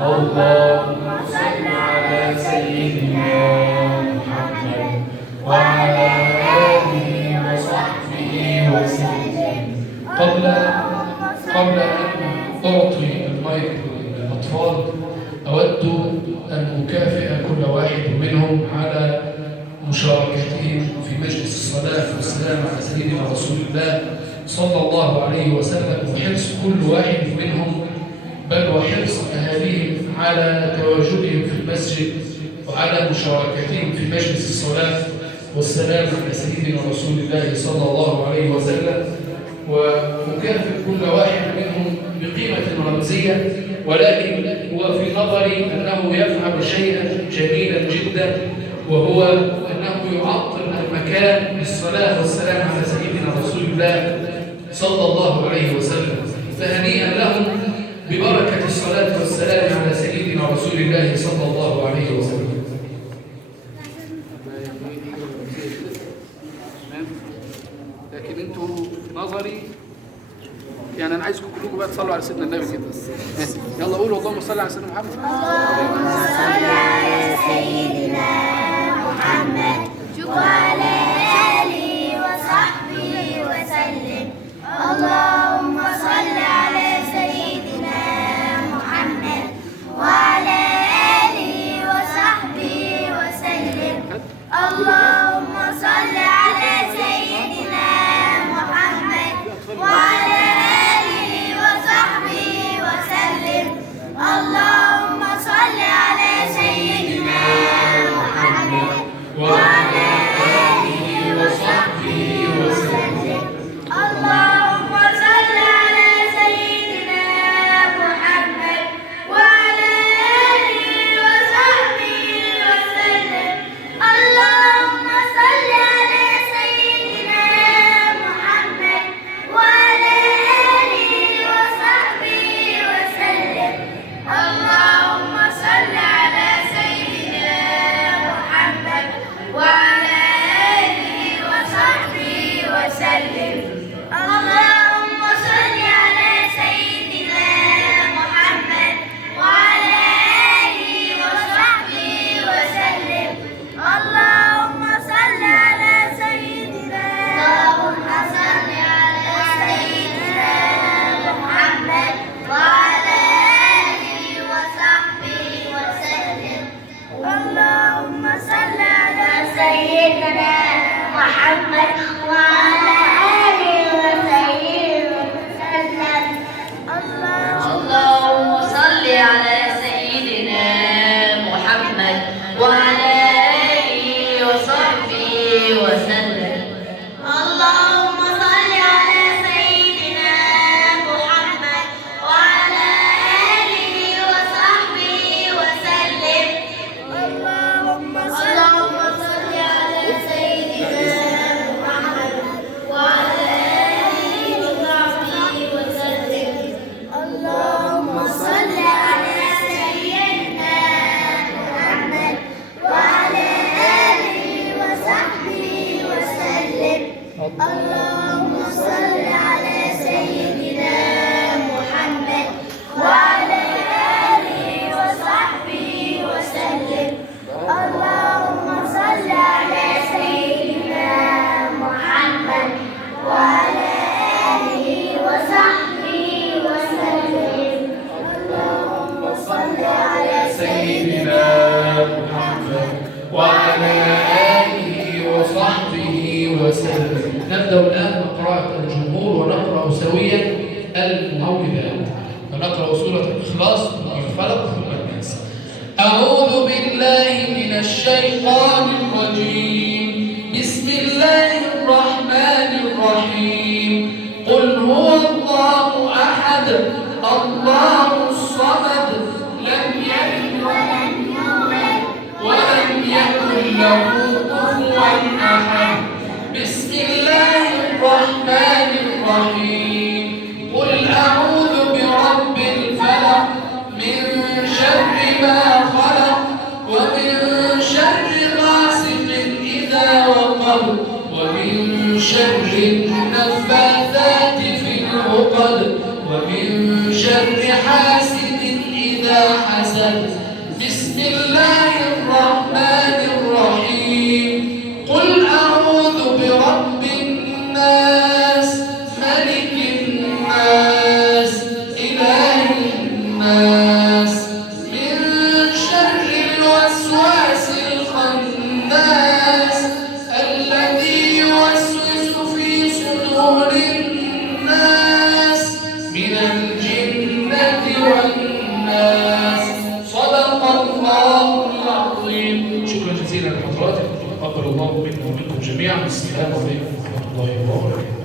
اللهم صل على سيدنا محمد وعلى آله وصحبه وسلم. قبل أن أعطي المايك للأطفال، أود أن أكافئ كل واحد منهم على مشاركتهم في مجلس الصلاة والسلام على سيدنا رسول الله صلى الله عليه وسلم، وحرص كل واحد منهم بل وحرص أهاليهم على تواجدهم في المسجد وعلى مشاركتهم في مجلس الصلاة والسلام على سيدنا رسول الله صلى الله عليه وسلم. وأكافئ كل واحد منهم بقيمة رمزية، ولكن هو في نظري أنه يفعل شيئا جميلا جدا، وهو أنه يعطل المكان للصلاة والسلام على سيدنا رسول الله صلى الله عليه وسلم. فهنيئا لهم ببركة الصلاة والسلام على سيدنا رسول الله صلى الله عليه وسلم. لكن انتوا في نظري يعني انا عايزكم كلكم بقى تصلوا على سيدنا النبي كده. يلا قولوا اللهم صل على سيدنا محمد. اللهم صل على سيدنا محمد وعلى آله وصحبه وسلم. اللهم صل على سيدنا محمد وعلى آله وصحبه وسلم. اللهم صل على سيدنا محمد وعلى آله وصحبه وسلم. اللهم صل على سيدنا محمد وعلى آله وصحبه وسلم. اللهم صل على سيدنا محمد وعلى آله وصحبه وسلم. اللهم صل على سيدنا محمد وعلى آله وصحبه وسلم. اللهم صل على سيدنا محمد وعلى آله وصحبه وسلم. اللهم صل على سيدنا محمد وعلى آله وصحبه وسلم. اللهم صل على سيدنا محمد وعلى آله وصحبه وسلم. اللهم صل على سيدنا محمد وعلى آله وصحبه وسلم. اللهم صل على سيدنا محمد وعلى آله وصحبه وسلم. اللهم صل على سيدنا محمد وعلى آله وصحبه وسلم. اللهم صل على سيدنا محمد وعلى آله وصحبه وسلم. اللهم صل على سيدنا محمد وعلى آله وصحبه وسلم. اللهم صل على سيدنا محمد وعلى آله وصحبه وسلم. اللهم صل على سيدنا محمد وعلى آله وصحبه وسلم. اللهم صل على سيدنا محمد وعلى آله وصحبه وسلم. نبدأ الآن بقراءة الجمهور ونقرأ سويا المعوذات، ونقرأ سورة الإخلاص والفلق ثم الناس. أعوذ بالله من الشيطان الرجيم. بسم الله الرحمن الرحيم. قل هو الله أحد الله الصمد لم يلد ولم يولد ولم يكن له كفوا أحد. بسم الله الرحمن الرحيم. قل أعوذ برب الفلق من شر ما خلق ومن شر غاسق إذا وقب ومن شر النفاثات في العقد ومن شر حاسد إذا إذا حسد. بسم الله الرحمن الرحيم. قل أعوذ برب الناس ملك الناس إله الناس من شر الوسواس الخناس الذي يوسوس في صدور الناس من الجنة والناس. صدق الله العظيم. شكرا جزيلا لحضراتكم، تقبل الله منا ومنكم جميعا. السلام عليكم ورحمة الله وبركاته.